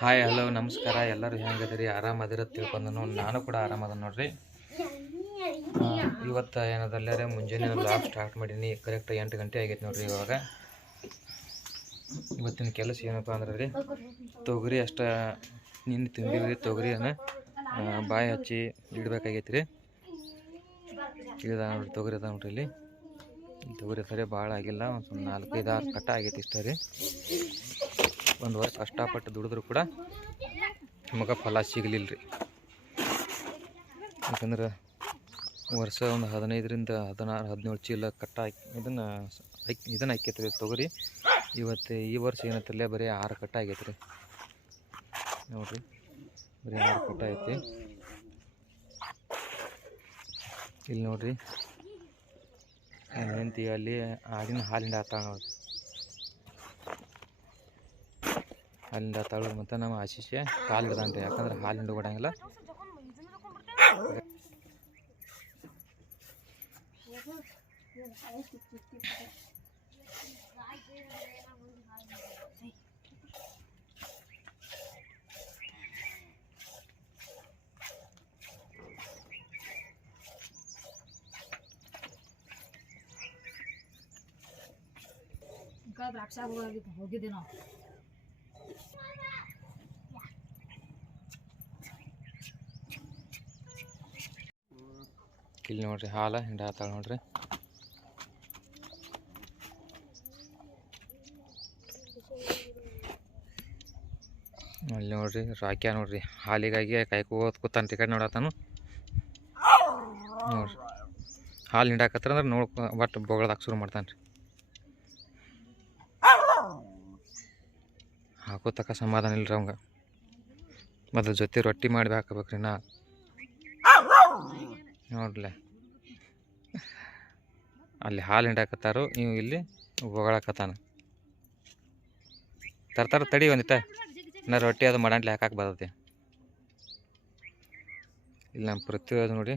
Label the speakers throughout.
Speaker 1: Hi hello ನಮಸ್ಕಾರ. ಎಲ್ಲರೂ ಹೆಂಗದಿರಿ ಆರಾಮದಿರ ತಿಳ್ಕೊಂಡು ನಾನು ಕೂಡ ಆರಾಮದ ನೋಡ್ರಿ. ಇವತ್ತ ಏನದಲ್ಲರೆ? ಮುಂಜಾನೆ ಲಾಬ್ ಸ್ಟಾರ್ಟ್ ಮಾಡೀನಿ. ಕರೆಕ್ಟ್ ಎಂಟು ಗಂಟೆ ಆಗೈತೆ ನೋಡ್ರಿ ಇವಾಗ. ಇವತ್ತಿನ ಕೆಲಸ ಏನಪ್ಪ ಅಂದ್ರೆ ರೀ ತೊಗರಿ ಅಷ್ಟ ನಿನ್ನೆ ತಿಂದಿವಿ ತೊಗರಿಯನ್ನು ಬಾಯಿ ಹಚ್ಚಿ ಇಡ್ಬೇಕಾಗೈತಿ ರೀ ಇದ ನೋಡ್ರಿ, ತೊಗರಿ ಅದ ನೋಡ್ರಿ ಇಲ್ಲಿ. ತೊಗರಿ ಸರಿ ಭಾಳ ಆಗಿಲ್ಲ. ಒಂದು ನಾಲ್ಕೈದು ಆರು ಕಟ್ಟ ಆಗೈತಿ ಇಷ್ಟ ರೀ. ಒಂದು ವರ್ಷ ಕಷ್ಟಪಟ್ಟು ದುಡಿದ್ರು ಕೂಡ ನಮಗೆ ಫಲ ಸಿಗಲಿಲ್ಲ ರೀ ಯಾಕಂದ್ರೆ ವರ್ಷ ಒಂದು ಹದಿನೈದರಿಂದ ಹದಿನಾರು, ಹದಿನೇಳು ಚೀಲ ಕಟ್ಟ ಹಾಕಿ, ಇದನ್ನು ಇದನ್ನು ಹಾಕೈತೆ ರೀ ತೊಗರಿ. ಇವತ್ತು ಈ ವರ್ಷ ಏನತ್ತಲ್ಲೇ ಬರೀ ಆರು ಕಟ್ಟ ರೀ ನೋಡಿರಿ, ಬರೀ ಆರು ಕಟ್ಟ ಐತಿ. ಇಲ್ಲಿ ನೋಡಿರಿ ಹೆಂಡತಿ ಅಲ್ಲಿ ಆಡಿನ ಹಾಲಿಂದ ಆತಾಳ ನೋಡ್ರಿ. ಹಾಲಿಂದ ಆತಾಳು ಮತ್ತು ನಮ್ಮ ಆಶೀಶೆ ಕಾಲು ಅಂತ ಯಾಕಂದ್ರೆ ಹಾಲಿಂದ ಕೊಡಂಗಿಲ್ಲ
Speaker 2: ದ್ರಾಕ್ಷ ಹೋಗಿದ್ದೆ ನಾವು
Speaker 1: ಇಲ್ಲಿ ನೋಡ್ರಿ ಹಾಲ, ಹಿಂಡ ಆತಾಳ ನೋಡ್ರಿ. ಅಲ್ಲಿ ನೋಡ್ರಿ ರಾಕ್ಯ ನೋಡ್ರಿ. ಹಾಲಿಗಾಗಿ ಕಾಯ್ಕೋತ್ ಕೂತಾನ ಟಿಕೆಟ್ ನೋಡತ್ತಾನು ನೋಡ್ರಿ. ಹಾಲು ಹಿಂಡಾಕತ್ರ ಅಂದ್ರೆ ನೋಡ್ಕೊ ಬಟ್ ಬೊಗಳದಾಗ ಶುರು ಮಾಡ್ತಾನ್ರಿ. ಹಾಕೋತಕ್ಕ ಸಮಾಧಾನ ಇಲ್ರಿ ಅವಂಗ. ಮೊದಲು ಜೊತೆ ರೊಟ್ಟಿ ಮಾಡಿ ಹಾಕಬೇಕ್ರಿ ನಾ. ನೋಡ್ಲೆ. ಅಲ್ಲಿ ಹಾಲು ಹಿಂಡಾಕತ್ತಾರು ನೀವು ಇಲ್ಲಿ ಬೊಗಳಾಕತ್ತಾನ ತರ್ತಾರ ತಡಿ ಒಂದಿಟ ನಾ ರೊಟ್ಟಿ ಅದು ಮಾಡಂಟ್ಲಿ ಹಾಕಕ್ಕೆ ಬರ್ತೈತಿ. ಇಲ್ಲಿ ನಮ್ಮ ಪೃಥ್ವಿ ನೋಡಿ.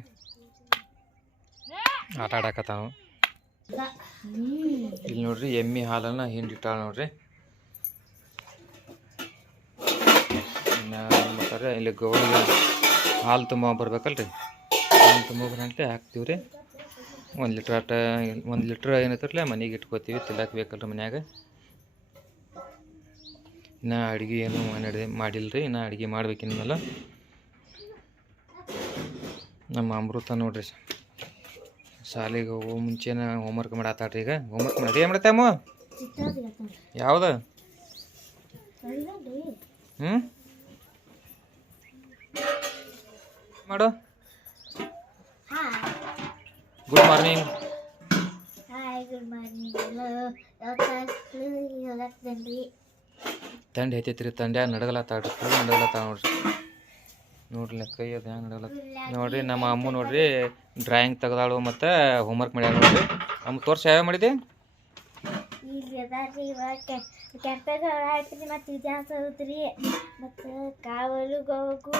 Speaker 1: ಆಟ ಆಡಾಕತ್ತಾನು ಇಲ್ಲಿ ನೋಡ್ರಿ ಎಮ್ಮಿ ಹಾಲನ್ನ ಹಿಂಡಿಟ್ಟಾಳ ನೋಡ್ರಿ. ಇನ್ನು ಮತ್ತೆ ಇಲ್ಲಿ ಗೌಳಿಗೆ ಹಾಲು ತುಂಬ ಬರ್ಬೇಕಲ್ರಿ. ಹಾಲು ತುಂಬ ಬರಂತೆ ಹಾಕ್ತೀವಿ ರೀ ಒಂದು ಲೀಟ್ರ್ ಆಟ, ಒಂದು ಲೀಟ್ರ್ ಏನೈತಿರಲ್ಲ ಮನೆಗೆ ಇಟ್ಕೋತೀವಿ ತಿಲ್ಲಕ್ಕೆ ಬೇಕಲ್ರಿ ಮನ್ಯಾಗ. ಇನ್ನು ಅಡುಗೆ ಏನು ಮಾಡಿ ಮಾಡಿಲ್ಲ ರೀ ಇನ್ನು ಅಡುಗೆ ಮಾಡ್ಬೇಕು ಇನ್ಮೇಲೆ. ನಮ್ಮ ಅಮೃತ ನೋಡ್ರಿ. ಶಾಲೆಗೆ ಹೋಗೋ ಮುಂಚೆನ ಹೋಮ್ವರ್ಕ್ ಮಾಡತ್ತಾಳ್ರಿ ಈಗ. ಹೋಮ್ವರ್ಕ್ ಮಾಡಿ ಏನು ಮಾಡತ್ತೆ ಅಮ್ಮ? ಯಾವ್ದು? ಹ್ಞೂ ಮಾಡು. Good morning
Speaker 3: hi good morning hello
Speaker 1: ತಂಡಿ ಐತೈತ್ರಿ ತಂಡ್ಯಾಗ ನಡಗಲತ್ತಾಳ್ರಿ ಫುಲ್ ತಾ ನೋಡ್ರಿ. ನೋಡ್ರಿ ಕೈ ಅದು ಹೆಂಗೆ ನಡಗಲತ್ತ. ನೋಡ್ರಿ ನಮ್ಮ ಅಮ್ಮ ನೋಡ್ರಿ ಡ್ರಾಯಿಂಗ್ ತೆಗ್ದಾಳು ಮತ್ತು ಹೋಮ್ವರ್ಕ್ ಮಾಡ್ಯಾಳ ನೋಡ್ರಿ. ಅಮ್ಮ ತೋರ್ಸಿ ಯಾವ ಮಾಡಿದೆ?
Speaker 3: ಕೆಂಪಗ ಹಾಕ್ರಿ ಮತ್ತು ಇತಿಹಾಸ ಓದ್ರಿ. ಮತ್ತು ಕಾವಲು ಗೋಗು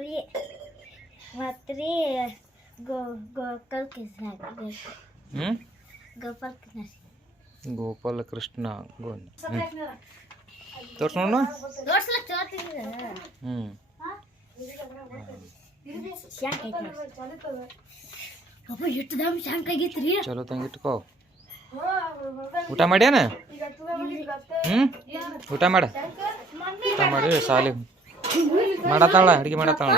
Speaker 3: ರೀ ಮತ್ತು ರೀ ಗೋಪಾಲ್ ಕೃಷ್ಣ
Speaker 1: ಗೋಪಾಲ ಕೃಷ್ಣ ಗೋ ಹ್ಞೂ ತೋರ್ಸಿ ನೋಡು. ಹ್ಞೂ ಚಲೋ ತಂಗ ಇಟ್ಕೋ. ಊಟ ಮಾಡ್ಯಾನ? ಹ್ಞೂ ಊಟ ಮಾಡ. ಊಟ ಮಾಡಿ ಸಾಲಿ ಮಾಡತ್ತಾಳ ಅಡಿಗೆ ಮಾಡತಾಳ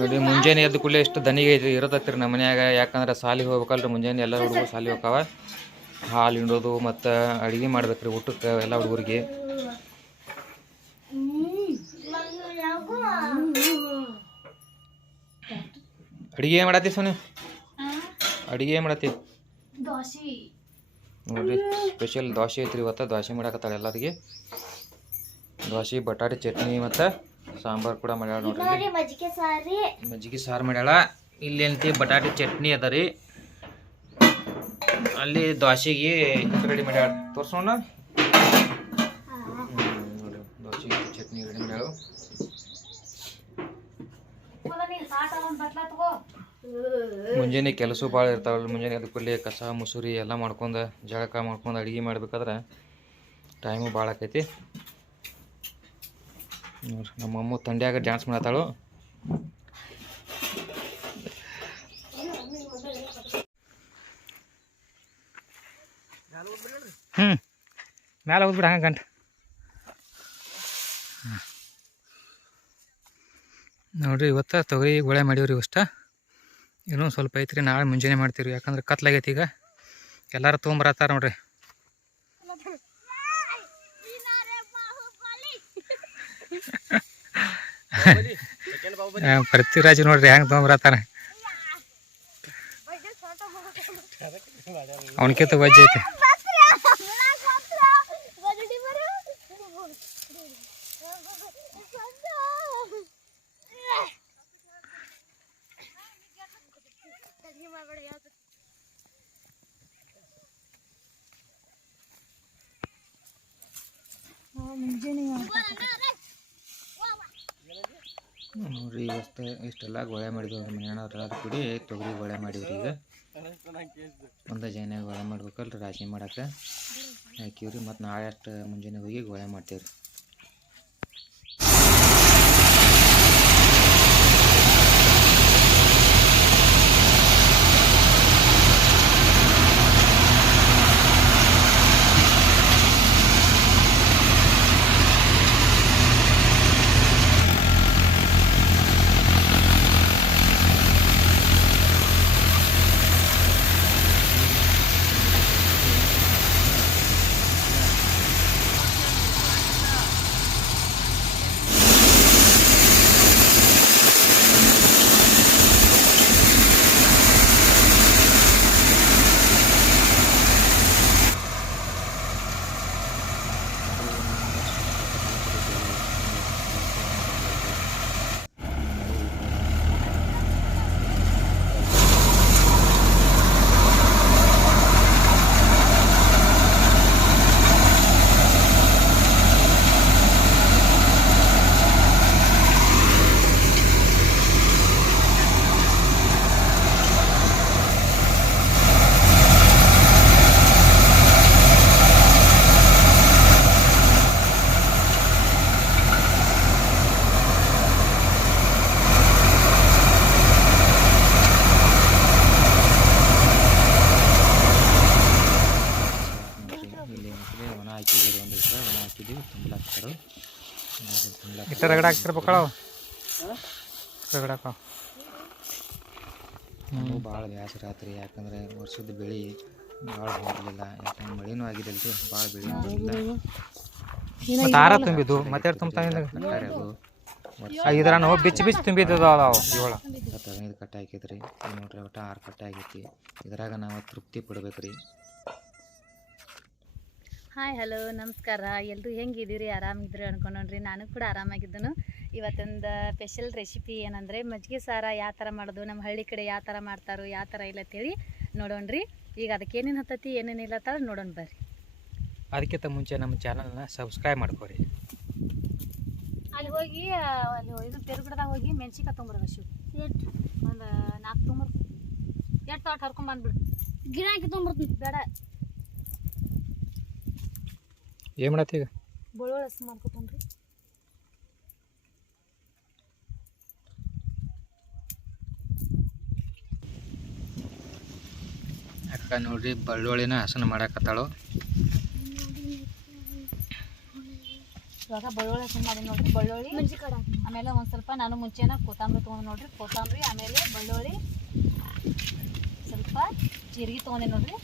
Speaker 1: ನೋಡಿ ಮುಂಜಾನೆ ಎದ್ದು ಕೂಡಲೇ ಎಷ್ಟು ದನಿಗೆ ಇರತತ್ರಿ ನಮ್ಮ ಮನ್ಯಾಗ. ಯಾಕಂದ್ರೆ ಸಾಲಿ ಹೋಗ್ಬೇಕಲ್ರಿ ಮುಂಜಾನೆ ಎಲ್ಲ ಹುಡುಗರು ಸಾಲಿಗೆ ಹೋಗ್ತಾವ. ಹಾಲು ಹಿಂಡೋದು ಮತ್ತು ಅಡುಗೆ ಮಾಡ್ಬೇಕ್ರಿ ಊಟಕ್ಕೆ ಎಲ್ಲ ಹುಡುಗರಿಗೆ. ಅಡುಗೆ ಏನು ಮಾಡತ್ತಿ ಸೋನಿ? ಅಡುಗೆ ಏನು ಮಾಡತ್ತಿ?
Speaker 2: ದೋಸೆ.
Speaker 1: ನೋಡ್ರಿ ಸ್ಪೆಷಲ್ ದೋಸೆ ಐತ್ರಿ ಇವತ್ತು. ದೋಸೆ ಮಾಡಕತ್ತಾಳೆ ಎಲ್ಲರಿಗೆ. ದೋಸೆ ಬಟಾಟೆ ಚಟ್ನಿ ಮತ್ತು ಸಾಂಬಾರು ಕೂಡ ಮಾಡ್ಯಾಳ ನೋಡ್ರಿ
Speaker 3: ಮಜ್ಜಿಗೆ ಸಾರಿ
Speaker 1: ಮಜ್ಜಿಗೆ ಸಾರು ಮಾಡ್ಯಾಳ. ಇಲ್ಲಿ ಅಂತಿ ಬಟಾಟೆ ಚಟ್ನಿ ಅದ ರೀ. ಅಲ್ಲಿ ದೋಸೆಗೆ ರೆಡಿ ಮಾಡ್ಯಾಳ. ತೋರ್ಸೋಣ ನೋಡ್ರಿ ದೋಸೆಗೆ ಚಟ್ನಿ ರೆಡಿ ಮಾಡ್ಯಾಳ ಮುಂಜಾನೆ ಕೆಲಸ ಭಾಳ ಇರ್ತಾವಲ್ಲ, ಮುಂಜಾನೆ ಅದು ಕೂಡಲೇ ಕಸ, ಮುಸುರಿ ಎಲ್ಲ ಮಾಡ್ಕೊಂಡು ಜಳಕ ಮಾಡ್ಕೊಂಡು ಅಡುಗೆ ಮಾಡ್ಬೇಕಾದ್ರೆ ಟೈಮು ಭಾಳ ಆಕೈತಿ. ನೋಡ್ರಿ ನಮ್ಮಮ್ಮ ತಂಡ್ಯಾಗ ಡ್ಯಾನ್ಸ್ ಮಾಡತ್ತಾಳು. ಹ್ಞೂ ಮ್ಯಾಲೆ ಹೋಗ್ಬಿಡ ಹಂಗೆ ಗಂಟು. ನೋಡ್ರಿ, ಇವತ್ತು ತೊಗರಿ ಗೋಳೆ ಮಾಡೀವ್ರಿ ಇವಷ್ಟ ಇನ್ನೂ ಸ್ವಲ್ಪ ಐತ್ರಿ, ನಾಳೆ ಮುಂಜಾನೆ ಮಾಡ್ತೀವಿ ಯಾಕಂದ್ರೆ ಕತ್ಲಾಗೈತಿ ಈಗ. ಎಲ್ಲರೂ ತೊಗೊಂಬರತ್ತಾರ ನೋಡ್ರಿ. ಪೃಥ್ವಿರಾಜ್ ನೋಡ್ರಿ ಹೆಂಗೆ ತೊಗೊಂಬರತ್ತಾರ. ಅವನಕಿಂತ ವಜ್ಜೆ ಐತಿ. ನೋಡ್ರಿ ಇವತ್ತು ಇಷ್ಟೆಲ್ಲ ಗೊಳೆ ಮಾಡಿದ್ವಿ. ನಮ್ಮ ಮನೆಯವ್ರು ರಾತ್ರಿ ಕೂಡಿ ತೊಗರಿ ಗೋಳೆ ಮಾಡಿವ್ರಿ ಈಗ. ಒಂದು ಜನ ಗೋಳೆ ಮಾಡ್ಬೇಕಲ್ರಿ, ರಾಶಿ ಮಾಡಕ್ಕೆ. ಹಾಕಿವ್ರಿ ಮತ್ತು ನಾಳೆ ಅಷ್ಟು ಮುಂಜಾನೆ ಹೋಗಿ ಗೋಳೆ ಮಾಡ್ತೀವ್ರಿ. ರಗಡ ಹಾಕ್ತಿರ್ಬೇಕಳ ರಗಡಕ ನಮಗೂ ಭಾಳ ಬೇಸರ ಆತ್ರಿ ಯಾಕಂದ್ರೆ ವರ್ಷದ ಬೆಳೆ ಭಾಳ ಹೋಗಲಿಲ್ಲ. ಯಾಕಂದ್ರೆ ಮಳೆನೂ ಆಗಿದ್ದಿಲ್ಲ ರೀ ಭಾಳ ಬೆಳೆ
Speaker 4: ಮತ್ತೆ ಆರ ತುಂಬಿದ್ದು ಮತ್ತೆ
Speaker 1: ತುಂಬ್ತಾ
Speaker 4: ಇದ್ರ ನಾವು ಬಿಚ್ಚಿ ಬಿಚ್ಚಿ ತುಂಬಿದ್ದು ಅದಾವ ಇವಳ
Speaker 1: ಹದಿನೈದು ಕಟ್ಟೆ ಹಾಕೈತ್ರಿ ಈಗ ನೋಡ್ರಿ ಒಟ್ಟು ಆರು ಕಟ್ಟೆ ಆಗೈತಿ ಇದ್ರಾಗ ನಾವು ತೃಪ್ತಿ ಪಡ್ಬೇಕ್ರಿ.
Speaker 3: ಹಾಯ್ ಹಲೋ ನಮಸ್ಕಾರ. ಎಲ್ಲರೂ ಹೆಂಗಿದ್ದೀರಿ? ಆರಾಮಿದ್ರಿ ಅನ್ಕೊಂಡ್ರಿ ನಾನು ಕೂಡ ಆರಾಮಾಗಿದ್ದನು. ಇವತ್ತೊಂದು ಸ್ಪೆಷಲ್ ರೆಸಿಪಿ ಏನಂದರೆ ಮಜ್ಜಿಗೆ ಸಾರ ಯಾವ ಥರ ಮಾಡೋದು ನಮ್ಮ ಹಳ್ಳಿ ಕಡೆ ಯಾವ ಥರ ಮಾಡ್ತಾರೋ ಯಾವ ಥರ ಇಲ್ಲ ಅಂತೇಳಿ ನೋಡೋಣ್ರಿ. ಈಗ ಅದಕ್ಕೆ ಏನೇನು ಹತ್ತತಿ ಇಲ್ಲ ಅಂತ ನೋಡೋಣ ಬರ್ರಿ.
Speaker 4: ಅದಕ್ಕಿಂತ ಮುಂಚೆ ನಮ್ಮ ಚಾನಲ್ನ ಸಬ್ಸ್ಕ್ರೈಬ್ ಮಾಡ್ಕೊರಿ.
Speaker 3: ಅಲ್ಲಿ ಹೋಗಿ ಅಲ್ಲಿ ಇದು ಪೆರುಗಿಡದಾಗ ಹೋಗಿ ಮೆಣಸಿನ್ಕಾಯಿ ತೊಗೊಂಬರ್ಬೇಕು ಶಿವ್. ಎಷ್ಟು ಒಂದು ನಾಲ್ಕು ತೊಗೊಂಬರ್ ಎಷ್ಟು ತಾಟ್ ಹರ್ಕೊಂಬಂದ್ಬಿಡು ಗಿಡ ಹಾಕಿ ತೊಗೊಂಬರ್ತೀನಿ. ಬೇಡ.
Speaker 4: ಏನು ಮಾಡತ್ತಿ ಈಗ?
Speaker 3: ಬೆಳ್ಳುಳ್ಳಿ ಹಸಿ ಮಾಡ್ಕೊತನ್ರಿ.
Speaker 1: ಅಕ್ಕ ನೋಡ್ರಿ ಬಳ್ಳುಳ್ಳಿನ ಹಸನ ಮಾಡಾಕತ್ತಾಳು.
Speaker 3: ಇವಾಗ ಬೆಳ್ಳುಳ್ಳಿ ಹಸನ ಮಾಡಿ ನೋಡ್ರಿ ಬೆಳ್ಳುಳ್ಳಿ ಆಮೇಲೆ ಒಂದು ಸ್ವಲ್ಪ ನಾನು ಮುಂಚೆನ ಕೊತ್ತಂಬರಿ ತೊಗೊಂಡು ನೋಡ್ರಿ ಕೊತ್ತಂಬರಿ ಆಮೇಲೆ ಬೆಳ್ಳುಳ್ಳಿ ಸ್ವಲ್ಪ ಜೀರಿಗೆ ತೊಗೊಂಡೆ ನೋಡ್ರಿ.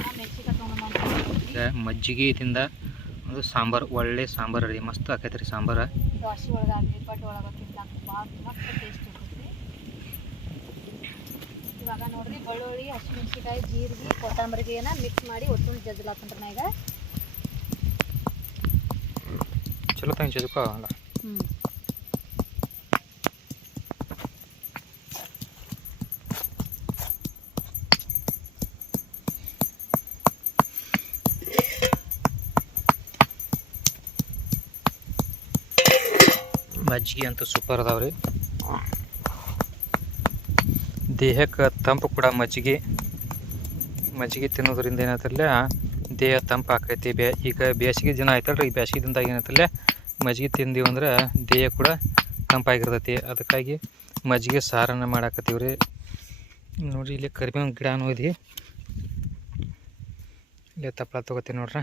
Speaker 3: ಇವಾಗ
Speaker 1: ಇದರಿಂದ ಒಂದು ಸಾಂಬಾರು ಒಳ್ಳೆ ಸಾಂಬಾರು ರೀ ಮಸ್ತ್ ಆಕೈತೆ ರೀ ಸಾಂಬಾರು.
Speaker 3: ದೋಸೆ ಒಳಗಾಗಲಿ ಬಡ್ಡೆ ಒಳಗೆ ತಿನ್ಲಾಕ ಭಾಳ ಮಸ್ತ್ ಟೇಸ್ಟ್ ಇರ್ತೈತಿ. ಇವಾಗ ನೋಡ್ರಿ ಬೆಳ್ಳುಳ್ಳಿ ಹಸಿಮೆಣಸಿಕಾಯಿ ಜೀರಿಗೆ ಕೊತ್ತಂಬರಿಗೆನ ಮಿಕ್ಸ್ ಮಾಡಿ ಒಟ್ಟು ಜಜ್ಲಾಕಂಡ್ರೆ ನಾ ಈಗ.
Speaker 4: ಚಲೋ ತಂಗ ಚದಕ ಅಲ್ಲ.
Speaker 3: ಹ್ಞೂ
Speaker 1: ಮಜ್ಜಿಗೆ ಅಂತೂ ಸೂಪರ್ ಅದಾವ್ರಿ. ದೇಹಕ್ಕೆ ತಂಪು ಕೂಡ ಮಜ್ಜಿಗೆ ಮಜ್ಜಿಗೆ ತಿನ್ನೋದ್ರಿಂದ ಏನಾಯ್ತಲ್ಲ, ದೇಹ ತಂಪು ಆಕೈತಿ. ಬೇ ಈಗ ಬೇಸಿಗೆ ದಿನ ಆಯ್ತಲ್ರಿ, ಈ ಬೇಸಿಗೆ ದಿನದಾಗ ಏನಾಯ್ತಲ್ಲ, ಮಜ್ಜಿಗೆ ತಿಂದೀವಿ ಅಂದ್ರೆ ದೇಹ ಕೂಡ ತಂಪಾಗಿರ್ತೈತಿ. ಅದಕ್ಕಾಗಿ ಮಜ್ಜಿಗೆ ಸಾರನ್ನು ಮಾಡಾಕತ್ತೀವಿ ರೀ ನೋಡಿರಿ, ಇಲ್ಲಿ ಕರಿಬೇವಿನ ಗಿಡನೂ ಇದೆ ಇಲ್ಲಿ ತಪ್ಪಲ ತೊಗೋತೀವಿ ನೋಡ್ರಿ.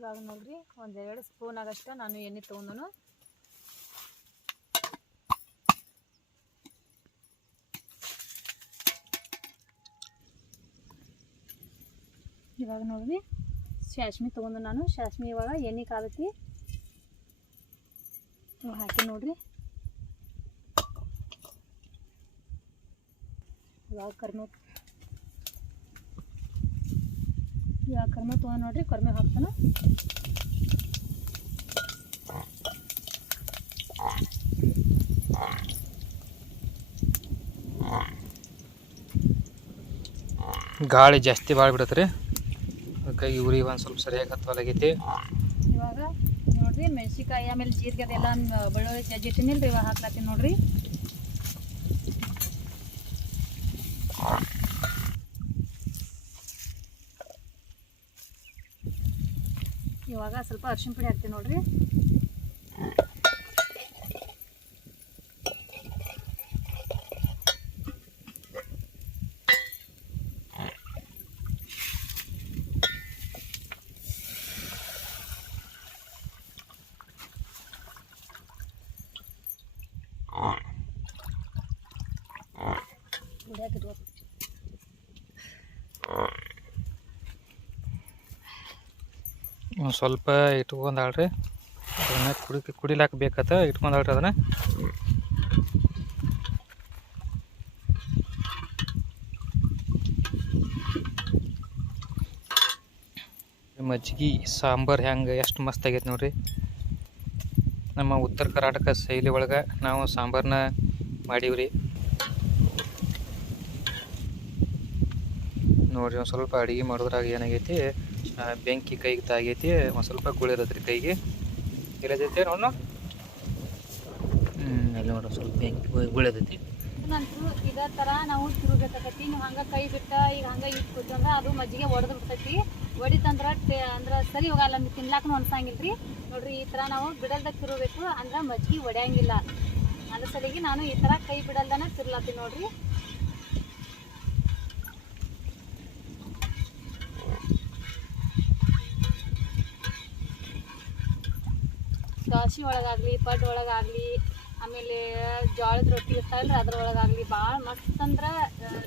Speaker 3: ಇವಾಗ ನೋಡ್ರಿ ಒಂದೆರಡು ಸ್ಪೂನ್ ಆಗಷ್ಟು ನಾನು ಎಣ್ಣೆ ತೊಗೊಂಡು ಇವಾಗ ನೋಡ್ರಿ, ಶಾಸ್ಮಿ ತೊಗೊಂಡು ನಾನು. ಶಾಸ್ಮಿ ಇವಾಗ ಎಣ್ಣೆ ಕಾಲತಿ ಹಾಕಿ ನೋಡ್ರಿ. ಇವಾಗ ಕರ್ಮೆ ಇವಾಗ ಕರ್ಮ ತೊಗೊಂಡು ನೋಡ್ರಿ ಕರ್ಮೆ ಹಾಕ್ತಾನ.
Speaker 1: ಗಾಳಿ ಜಾಸ್ತಿ ಭಾಳ ಬಿಡತ್ತೆ ರೀ ಅದಕ್ಕಾಗಿ ಉರಿ ಒಂದು ಸ್ವಲ್ಪ ಸರಿಯಾಗಿ ಹತ್ತಲಾಗೈತಿ
Speaker 3: ಇವಾಗ ನೋಡ್ರಿ ಮೆಣಸಿಕಾಯಿ ಆಮೇಲೆ ಜೀರಿಗೆ ಅದೆಲ್ಲ ಬೆಳ್ಳುಳ್ಳಿ ಜಜ್ಜಿಟ್ಟಿನಿಲ್ರಿ ಇವಾಗ ಹಾಕ್ಲತ್ತೀನಿ ನೋಡ್ರಿ. ಇವಾಗ ಸ್ವಲ್ಪ ಅರ್ಶಿಣ ಪುಡಿ ಹಾಕ್ತೀನಿ ನೋಡ್ರಿ ಪುಡಿ ಹಾಕಿದ್ವು
Speaker 1: ಒಂದು ಸ್ವಲ್ಪ ಇಟ್ಕೊಂಡಾಳ್ರಿ. ಅದನ್ನ ಕುಡಿ ಕುಡಿಲಾಕ ಬೇಕತ್ತ ಇಟ್ಕೊಂಡಾಳ್ರಿ ಅದನ್ನ. ಮಜ್ಜಿಗೆ ಸಾಂಬಾರು ಹೆಂಗೆ, ಎಷ್ಟು ಮಸ್ತ್ ಆಗೈತೆ ನೋಡ್ರಿ. ನಮ್ಮ ಉತ್ತರ ಕರ್ನಾಟಕ ಶೈಲಿ ಒಳಗೆ ನಾವು ಸಾಂಬಾರನ್ನ ಮಾಡೀವ್ರಿ. ನೋಡ್ರಿ ಒಂದು ಸ್ವಲ್ಪ ಅಡುಗೆ ಮಾಡೋದ್ರಾಗ ಏನಾಗೈತಿ. ಬೆಂಕಿ ಕೈಗೆ ತಾಗೈತಿ ಒಂದು ಸ್ವಲ್ಪ ಗುಳಿರತ್ರಿ ಕೈಗೆ. ಇಲ್ಲದೈತೆ ಅವನು ಹ್ಞೂ ಅಲ್ಲಿ ನೋಡ್ರಿ ಸ್ವಲ್ಪ ಬೆಂಕಿ ಗುಳಿದೈತಿ
Speaker 3: ನಂತರ ಇದೇ ಥರ ನಾವು ತಿರುಗಬೇಕಾಗತಿ ನೀವು ಹಂಗೆ ಕೈ ಬಿಟ್ಟ, ಈಗ ಹಂಗೆ ಇಟ್ಟು ಅದು ಮಜ್ಜಿಗೆ ಒಡೆದು ಬಿಡ್ತೈತಿ. ಒಡಿತಂದ್ರೆ ಟೇ, ಅಂದ್ರೆ ಸರಿ ಹೋಗಲ್ಲ ನಮ್ಗೆ ತಿನ್ಲಾಕನು ಅನ್ಸಂಗಿಲ್ಲ ರೀ ನೋಡ್ರಿ, ಈ ಥರ ನಾವು ಬಿಡಲ್ದಾಗ ತಿರುಗಬೇಕು, ಅಂದ್ರೆ ಮಜ್ಜಿಗೆ ಒಡೆಯಂಗಿಲ್ಲ. ಅದ್ರ ಸಲಿಗೆ ನಾನು ಈ ಥರ ಕೈ ಬಿಡಲ್ದನ ತಿರ್ಲತ್ತೀನಿ ನೋಡ್ರಿ. ದೋಸೆ ಒಳಗಾಗಲಿ ಪಡ್ ಒಳಗಾಗಲಿ, ಆಮೇಲೆ ಜೋಳದ ರೊಟ್ಟಿ ಇರ್ತಾವಲ್ರಿ ಅದ್ರೊಳಗಾಗಲಿ ಭಾಳ ಮಸ್ತ್ ಅಂದ್ರೆ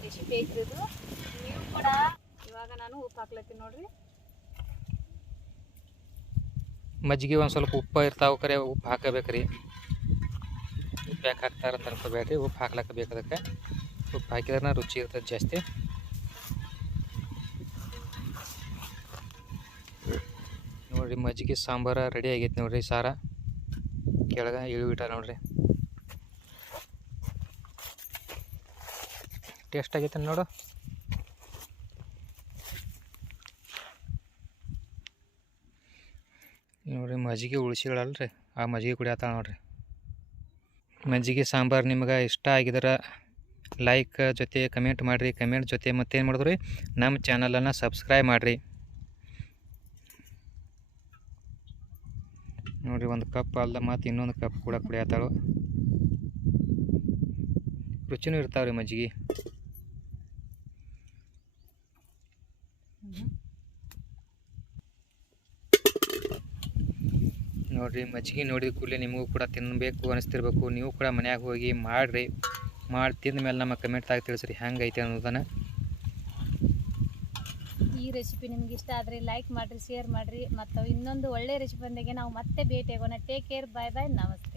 Speaker 3: ರೆಸಿಪಿ ಐತ್ರಿ ಇದು. ನೀವು ಕೂಡ ಇವಾಗ ನಾನು ಉಪ್ಪು ಹಾಕ್ಲತ್ತೀನಿ ನೋಡ್ರಿ.
Speaker 1: ಮಜ್ಜಿಗೆ ಒಂದು ಸ್ವಲ್ಪ ಉಪ್ಪು ಇರ್ತಾವ ಕರೆ, ಉಪ್ಪು ಹಾಕಬೇಕ್ರಿ. ಉಪ್ಪು ಯಾಕೆ ಹಾಕ್ತಾರ ಅನ್ಕೋಬೇಡ್ರಿ, ಉಪ್ಪು ಹಾಕ್ಲಕ್ಕ ಬೇಕು ಅದಕ್ಕೆ. ಉಪ್ಪು ಹಾಕಿದ್ರೆ ರುಚಿ ಇರ್ತದೆ ಜಾಸ್ತಿ. ನೋಡ್ರಿ ಮಜ್ಜಿಗೆ ಸಾಂಬಾರ ರೆಡಿ ಆಗೈತೆ ನೋಡ್ರಿ ಸಾರ. ಕೆಳಗೆ ಇಳಿಬಿಟ್ಟ ನೋಡ್ರಿ. ಟೇಸ್ಟ್ ಆಗೈತೆ ನೋಡು. ನೋಡ್ರಿ ಮಜ್ಜಿಗೆ ಉಳಿಸಿಗಳಲ್ರಿ ಆ ಮಜ್ಜಿಗೆ ಕುಡಿಯತ್ತಾಳ ನೋಡ್ರಿ. ಮಜ್ಜಿಗೆ ಸಾಂಬಾರು ನಿಮ್ಗೆ ಇಷ್ಟ ಆಗಿದ್ರೆ ಲೈಕ್ ಜೊತೆ ಕಮೆಂಟ್ ಮಾಡಿರಿ. ಕಮೆಂಟ್ ಜೊತೆ ಮತ್ತೇನು ಮಾಡಿದ್ರಿ? ನಮ್ಮ ಚಾನಲನ್ನು ಸಬ್ಸ್ಕ್ರೈಬ್ ಮಾಡಿರಿ. ನೋಡ್ರಿ, ಒಂದು ಕಪ್ ಅಲ್ದ ಮತ್ತು ಇನ್ನೊಂದು ಕಪ್ ಕೂಡ ಕುಡಿಯತ್ತಾಳು. ರುಚಿನೂ ರೀ ಮಜ್ಜಿಗೆ. ನೋಡ್ರಿ, ಮಜ್ಜಿಗೆ ನೋಡಿದ ಕೂಡಲೇ ನಿಮಗೂ ಕೂಡ ತಿನ್ನಬೇಕು ಅನಿಸ್ತಿರ್ಬೇಕು. ನೀವು ಕೂಡ ಮನ್ಯಾಗ ಹೋಗಿ ಮಾಡಿರಿ. ಮಾಡಿ ತಿಂದ ಮೇಲೆ ನಮ್ಮ ಕಮೆಂಟ್ದಾಗ ತಿಳಿಸ್ರಿ. ಹೆಂಗೈತೆ ಅನ್ನೋದನ್ನು.
Speaker 3: ರೆಸಿಪಿ ನಿಮ್ಗೆ ಇಷ್ಟ ಆದರೆ ಲೈಕ್ ಮಾಡಿರಿ ಶೇರ್ ಮಾಡಿರಿ. ಮತ್ತು ಇನ್ನೊಂದು ಒಳ್ಳೆ ರೆಸಿಪಿ ಬಂದಾಗೆ ನಾವು ಮತ್ತೆ ಭೇಟಿ ಆಗೋಣ ಟೇಕ್ ಕೇರ್ ಬಾಯ್ ಬಾಯ್ ನಮಸ್ತೆ.